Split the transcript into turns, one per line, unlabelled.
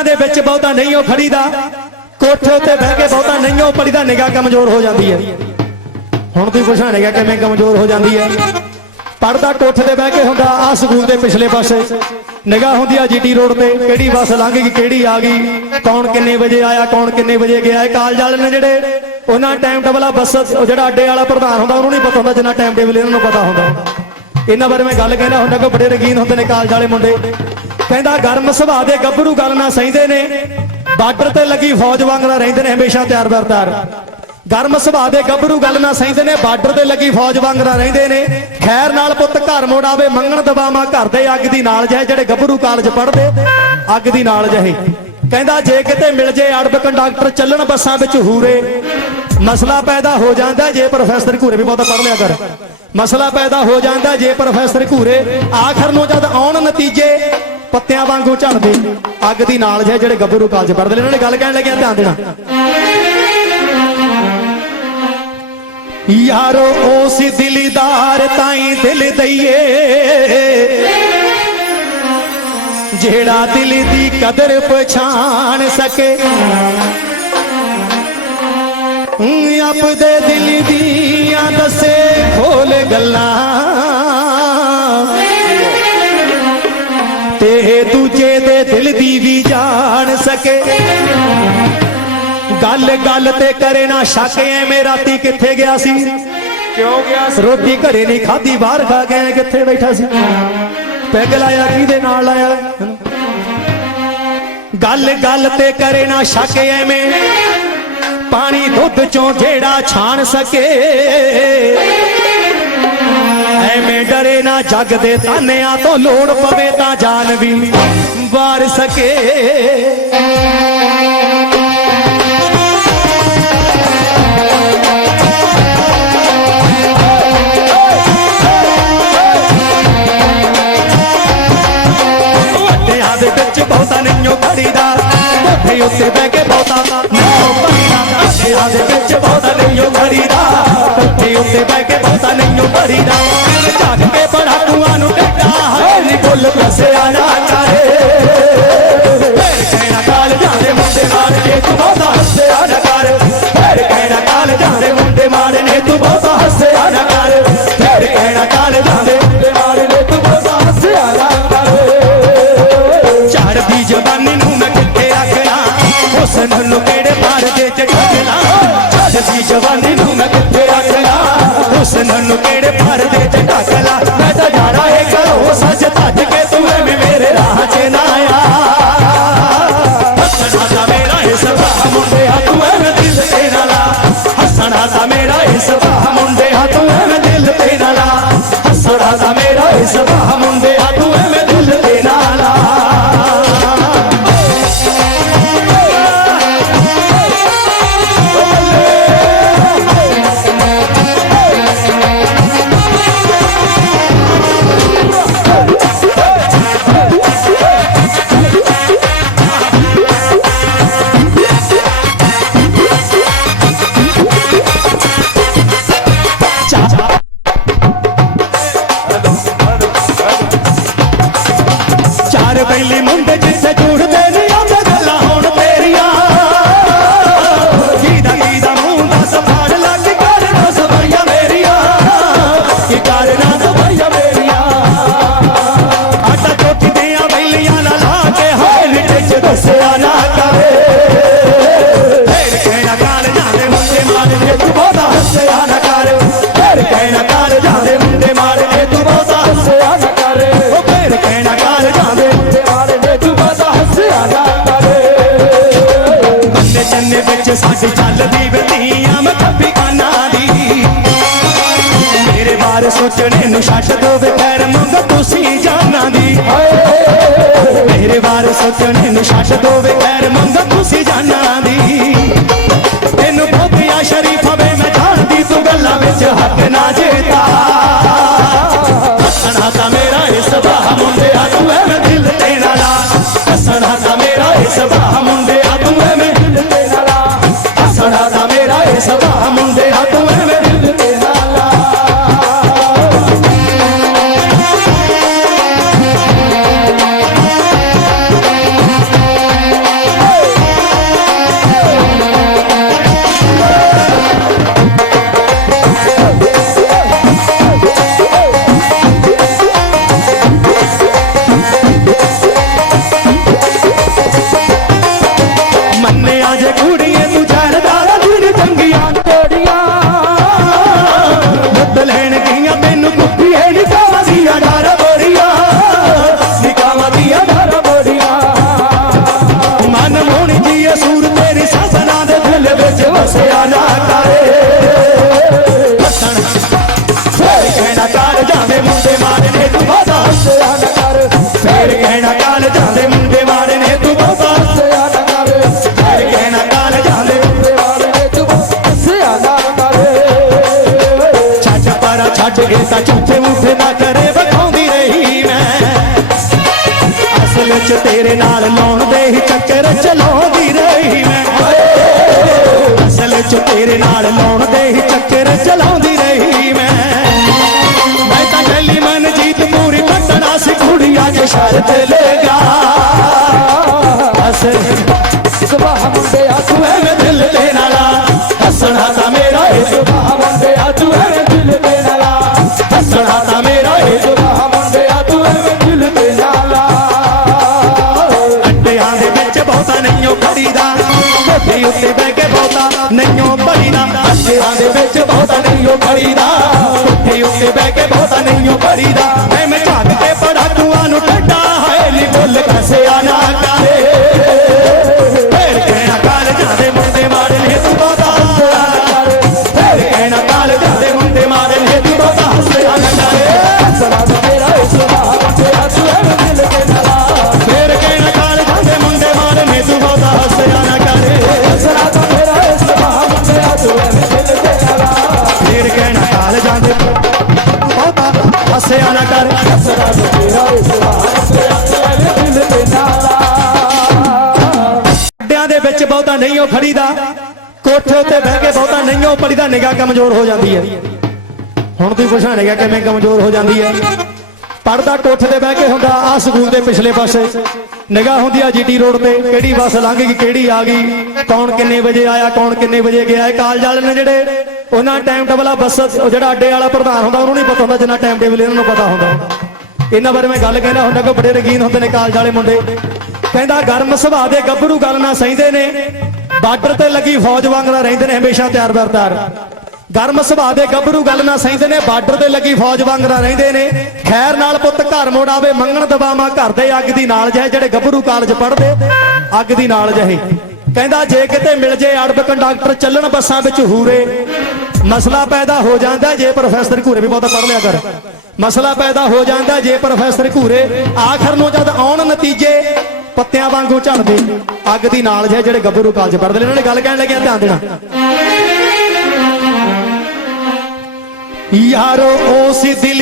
ਕੰਧਾਂ ਦੇ ਵਿੱਚ ਬਹੁਤਾ ਨਹੀਂ ਉਹ ਖੜੀਦਾ। ਕੋਠੇ ਉੱਤੇ ਬਹਿ ਕੇ ਬਹੁਤਾ ਨਹੀਂ ਉਹ ਪੜੀਦਾ ਨਿਗਾਹ ਕਮਜ਼ੋਰ ਹੋ ਜਾਂਦੀ ਹੈ। ਹੁਣ ਤੁਸੀਂ ਪੁੱਛਣਾ ਕਿਵੇਂ ਕਮਜ਼ੋਰ ਹੋ ਜਾਂਦੀ ਹੈ। ਪੜਦਾ ਕੋਠੇ ਤੇ ਬਹਿ ਕੇ ਹੁੰਦਾ, ਆ ਸਕੂਲ ਦੇ ਪਿਛਲੇ ਪਾਸੇ। ਨਿਗਾਹ ਹੁੰਦੀ ਆ ਜੀਟੀ ਰੋਡ ਤੇ, ਕਿਹੜੀ ਬੱਸ ਲੰਘ ਗਈ, ਕਿਹੜੀ ਆ ਗਈ, ਕੌਣ ਕਿੰਨੇ ਵਜੇ ਆਇਆ, ਕੌਣ ਕਿੰਨੇ ਵਜੇ ਗਿਆ, ਇਹ ਕਾਲਜ ਵਾਲੇ ਨੇ ਜਿਹੜੇ ਉਹਨਾਂ ਟਾਈਮ ਟੇਬਲ ਆ, ਬੱਸ ਜਿਹੜਾ ਅੱਡੇ ਵਾਲਾ ਪ੍ਰਧਾਨ ਹੁੰਦਾ, ਉਹਨੂੰ ਨਹੀਂ ਪਤਾ ਹੁੰਦਾ ਜਿੰਨਾ ਟਾਈਮ ਟੇਬਲ ਇਹਨਾਂ ਨੂੰ ਪਤਾ ਹੁੰਦਾ। ਇਹਨਾਂ ਬਾਰੇ ਮੈਂ ਗੱਲ ਕਹਿੰਦਾ ਹੁੰਦਾ ਕਿ ਬੜੇ ਰੰਗੀਨ ਹੁੰਦੇ ਨੇ ਕਾਲਜ ਵਾਲੇ ਮੁੰਡੇ। ਕਹਿੰਦਾ ਗਰਮ ਸੁਭਾਅ ਦੇ ਗੱਭਰੂ ਗੱਲ ਨਾ ਸਹਿੰਦੇ ਨੇ। ਬਾਰਡਰ ਤੇ ਲੱਗੀ ਫੌਜ ਵਾਂਗਰਾ ਰਹਿੰਦੇ ਨੇ ਹਮੇਸ਼ਾ ਤਿਆਰ ਬਰ ਗਰਮ ਸੁਭਾਅ ਦੇ ਗੱਭਰੂ ਗੱਲ ਨਾ ਸਹਿੰਦੇ ਨੇ, ਬਾਰਡਰ ਤੇ ਲੱਗੀ ਫੌਜ ਵਾਂਗਰਾ ਰਹਿੰਦੇ ਨੇ। ਖੈਰ ਨਾਲ ਪੁੱਤ ਘਰ ਮੋੜ ਮੰਗਣ ਦਬਾਵਾਂ ਘਰ ਦੇ ਅੱਗ ਦੀ ਨਾਲ ਜਹ, ਜਿਹੜੇ ਗੱਭਰੂ ਕਾਲਜ ਪੜ੍ਹਦੇ, ਅੱਗ ਦੀ ਨਾਲ ਜਹੇ। ਕਹਿੰਦਾ ਜੇ ਕਿਤੇ ਮਿਲ ਜੇ ਅੜਬ ਕੰਡਕਟਰ ਚੱਲਣ ਬੱਸਾਂ ਵਿੱਚ ਹੂਰੇ। ਮਸਲਾ ਪੈਦਾ ਹੋ ਜਾਂਦਾ ਜੇ ਪ੍ਰੋਫੈਸਰ ਘੂਰੇ, ਵੀ ਬਹੁਤਾ ਪੜ ਲਿਆ ਕਰ। ਮਸਲਾ ਪੈਦਾ ਹੋ ਜਾਂਦਾ ਜੇ ਪ੍ਰੋਫੈਸਰ ਘੂਰੇ। ਆਖਰ ਨੂੰ ਜਦ ਆਉਣ ਨਤੀਜੇ ਪੱਤਿਆਂ ਵਾਂਗੂ ਝੜਦੇ ਅੱਗ ਦੀ ਨਾਲ ਜੇ ਜਿਹੜੇ ਗੱਭਰੂ ਕਾਲਜ ਪੜਦੇ ਨੇ, ਇਹਨਾਂ ਨੇ ਗੱਲ ਕਹਿਣ ਲੱਗਿਆ, ਧਿਆਨ ਦੇਣਾ। ਯਾਰੋ, ਉਸ ਦਿਲਦਾਰ ਤਾਈਂ ਦਿਲ ਦਈਏ। ਜਿਹੜਾ ਦਿਲ ਦੀ ਕਦਰ ਪਛਾਣ ਸਕੇ। ਆਪਦੇ ਦਿਲ ਦੀਆਂ ਦੱਸੇ ਖੋਲ ਗੱਲਾਂ। ਦੀ ਵੀ ਜਾਣ ਸਕੇ। ਗੱਲ ਗੱਲ ਤੇ ਕਰੇ ਨਾ ਸ਼ੱਕ ਐਵੇਂ ਰਾਤੀ ਕਿੱਥੇ ਗਿਆ ਸੀ?
ਕਿਉਂ ਗਿਆ ਸੀ?
ਰੋਟੀ ਘਰੇ ਨਹੀਂ ਖਾਧੀ ਬਾਹਰ ਖਾ ਕੇ ਆਇਆ, ਕਿੱਥੇ ਬੈਠਾ ਸੀ? ਪੈਗ ਲਾਇਆ ਕਿਹਦੇ ਨਾਲ ਲਾਇਆ ਗੱਲ ਗੱਲ ਤੇ ਕਰੇ ਨਾ ਸ਼ੱਕ ਐਵੇਂ ਪਾਣੀ ਦੁੱਧ ਚੋਂ ਜਿਹੜਾ ਛਾਣ ਸਕੇ। ਐਵੇਂ ਡਰੇ ਨਾ ਜੱਗ ਦੇ ਤਾਨਿਆਂ ਤੋਂ ਲੋੜ ਪਵੇ ਤਾਂ ਜਾਨ ਵੀ। ਵਾਰ ਸਕੇ। ਵੱਡਿਆਂ ਦੇ ਵਿੱਚ ਬਹੁਤਾ ਨਹੀਂਓ ਖੜੀਦਾ। ਕੋਠੇ ਉੱਤੇ ਬਹਿ ਕੇ ਬਹੁਤਾ ਨਹੀਂਓ ਖੜੀਦਾ ਦੇ ਵਿੱਚ ਬਹੁਤਾ ਨਹੀਂਓ ਖੜੀਦਾ। ਕੋਠੇ ਉੱਤੇ ਬਹਿ ਕੇ ਬਹੁਤਾ ਨਹੀਂਓ ਖੜੀਦਾ ਕਿਹੜੇ ਪਾਰ ਦੇ ਚ ਚਾਰ ਬੈਲੀ ਮੁੰਡੇ ਜਿੱਥੇ ਸੋਚਣੇ ਨੂੰ ਛੱਡ ਦੋ ਵੇ ਖੈਰ ਮੰਗ ਤੁਸੀਂ ਜਾਨਾਂ ਦੀ। ਮੇਰੇ ਬਾਰੇ ਸੋਚਣੇ ਨੂੰ ਛੱਡ ਦੋ ਹੱਸਿਆ ਨਾ ਕਰੇ। ਹੱਸਣ ਫੇਰ ਕਹਿਣਾ ਕਾਲ ਜਾਂਦੇ ਮੁੰਡੇ ਮਾਰੇ ਨੇ ਤੂੰ ਬਹੁਤਾ ਹੱਸਿਆ ਨਾ ਕਰ ਫੇਰ ਕਹਿਣਾ ਕਾਲ ਜਾਂਦੇ ਮੁੰਡੇ ਮਾਰੇ ਨੇ ਤੂੰ ਬਹੁਤਾ ਹੱਸਿਆ ਨਾ ਕਰ ਫੇਰ ਕਹਿਣਾ ਕਾਲ ਜਾਂਦੇ ਮੁੰਡੇ ਮਾਰੇ ਨੇ ਤੂੰ ਹੱਸਿਆ ਨਾ ਕਰ। ਛੱਡ ਪਰ ਛੱਡ ਇਹ ਤਾਂ ਝੂਠੇ ਮੂਠੇ ਨਾ ਕਰੇ, ਵਿਖਾਉਂਦੀ ਰਹੀ ਮੈਂ। ਅਸਲ ਚ ਤੇਰੇ ਨਾਲ ਲਾਉਣ ਤੇਰੇ ਨਾਲ ਲਾਉਣ ਦੇ ਹੀ ਚੱਕਰ ਚਲਾਉਂਦੀ ਰਹੀ ਮੈਂ। ਮੈਂ ਤਾਂ ਗੱਲੀ ਮਨਜੀਤ, ਪੂਰੀ ਕੱਟਣਾ ਸੀ, ਕੁੜੀਆਂ ਜੇ ਸ਼ਰਤ ਨਹੀਂਓ ਭਰੀਦਾ। ਅੱਡਿਆਂ ਦੇ ਵਿੱਚ ਬਹੁਤਾ ਨਹੀਂਓ ਖੜੀਦਾ ਕੋਠੀ ਉੱਤੇ ਬਹਿ ਕੇ ਬਹੁਤਾ ਨਹੀਂਓ ਭਰੀਦਾ। ਹੱਸਿਆ ਨਾ ਕਰ
ਸਲਾ ਤਾਂ ਮੇਰਾ ਦਿਲ ਤੇ ਨਾ
ਅੱਡਿਆਂ ਦੇ ਵਿੱਚ ਬਹੁਤਾ ਨਹੀਂ ਉਹ ਖੜੀਦਾ। ਕੋਠੇ ਉੱਤੇ ਬਹਿ ਕੇ ਬਹੁਤਾ ਨਹੀਂ ਉਹ ਪੜੀਦਾ ਨਿਗਾਹ ਕਮਜ਼ੋਰ ਹੋ ਜਾਂਦੀ ਹੈ। ਹੁਣ ਤੁਸੀਂ ਪਛਾਣੇਗਾ ਕਿਵੇਂ ਕਮਜ਼ੋਰ ਹੋ ਜਾਂਦੀ ਹੈ। ਪੜਦਾ ਕੋਠੇ ਤੇ ਬਹਿ ਕੇ ਹੁੰਦਾ ਆ ਸਕੂਲ ਦੇ ਪਿਛਲੇ ਪਾਸੇ। ਨਿਗਾਹ ਹੁੰਦੀ ਆ ਜੀਟੀ ਰੋਡ ਤੇ, ਕਿਹੜੀ ਬੱਸ ਲੰਘ ਗਈ, ਕਿਹੜੀ ਆ ਗਈ, ਕੌਣ ਕਿੰਨੇ ਵਜੇ ਆਇਆ, ਕੌਣ ਕਿੰਨੇ ਵਜੇ ਗਿਆ, ਇਹ ਕਾਲਜ ਵਾਲੇ ਨੇ ਜਿਹੜੇ ਉਹਨਾਂ ਟਾਈਮ ਟੇਬਲ ਆ ਬੱਸ ਜਿਹੜਾ ਅੱਡੇ ਵਾਲਾ ਪ੍ਰਧਾਨ ਹੁੰਦਾ, ਉਹਨੂੰ ਨਹੀਂ ਪਤਾ ਹੁੰਦਾ ਜਿੰਨਾ ਟਾਈਮ ਟੇਬਲ ਇਹਨਾਂ ਨੂੰ ਪਤਾ ਹੁੰਦਾ। ਇਹਨਾਂ ਬਾਰੇ ਮੈਂ ਗੱਲ ਕਹਿੰਦਾ ਹੁੰਦਾ, ਕਿ ਬੜੇ ਰੰਗੀਨ ਹੁੰਦੇ ਨੇ ਕਾਲਜ ਵਾਲੇ ਮੁੰਡੇ। ਕਹਿੰਦਾ, ਗਰਮ ਸੁਭਾਅ ਦੇ ਗੱਭਰੂ ਗੱਲ ਨਾ ਸਹਿੰਦੇ ਨੇ। ਬਾਰਡਰ ਤੇ ਲੱਗੀ ਫੌਜ ਵਾਂਗਰਾ ਰਹਿੰਦੇ ਨੇ ਹਮੇਸ਼ਾ ਤਿਆਰ ਬਰ ਤਿਆਰ ਗਰਮ ਸੁਭਾਅ ਦੇ ਗੱਭਰੂ ਗੱਲ ਨਾ ਸਹਿੰਦੇ ਨੇ। ਬਾਰਡਰ ਤੇ ਲੱਗੀ ਫੌਜ ਵਾਂਗਰਾ ਰਹਿੰਦੇ ਨੇ। ਖੈਰ ਨਾਲ ਪੁੱਤ ਘਰ ਮੋੜ ਮੰਗਣ ਦਬਾਵਾਂ ਘਰ ਦੇ ਅੱਗ ਦੀ ਨਾਲ ਜਿਹੇ, ਜਿਹੜੇ ਗੱਭਰੂ ਕਾਲਜ ਪੜ੍ਹਦੇ, ਅੱਗ ਦੀ ਨਾਲ ਜਿਹੇ। ਕਹਿੰਦਾ, ਜੇ ਕਿਤੇ ਮਿਲ ਜੇ ਅੜਬ ਕੰਡਕਟਰ ਚੱਲਣ ਬੱਸਾਂ ਵਿੱਚ ਹੂਰੇ ਮਸਲਾ ਪੈਦਾ ਹੋ ਜਾਂਦਾ ਜੇ ਪ੍ਰੋਫੈਸਰ ਘੂਰੇ ਵੀ ਬਹੁਤਾ ਪੜ੍ਹ ਲਿਆ ਕਰ। ਮਸਲਾ ਪੈਦਾ ਹੋ ਜਾਂਦਾ ਜੇ ਪ੍ਰੋਫੈਸਰ ਘੂਰੇ ਆਖਰ ਨੂੰ ਜਦ ਆਉਣ ਨਤੀਜੇ ਪੱਤਿਆਂ ਵਾਂਗੂ ਝੜਦੇ। ਅੱਗ ਦੀ ਨਾਲ ਜਿਹੇ ਜਿਹੜੇ ਗੱਭਰੂ ਕਾਲਜ ਪੜ੍ਹਦੇ ਨੇ ਉਹਨਾਂ ਨੇ ਗੱਲ ਕਹਿਣ ਲੱਗਿਆ ਧਿਆਨ ਦੇਣਾ। ਯਾਰੋ ਉਸ ਦਿਲ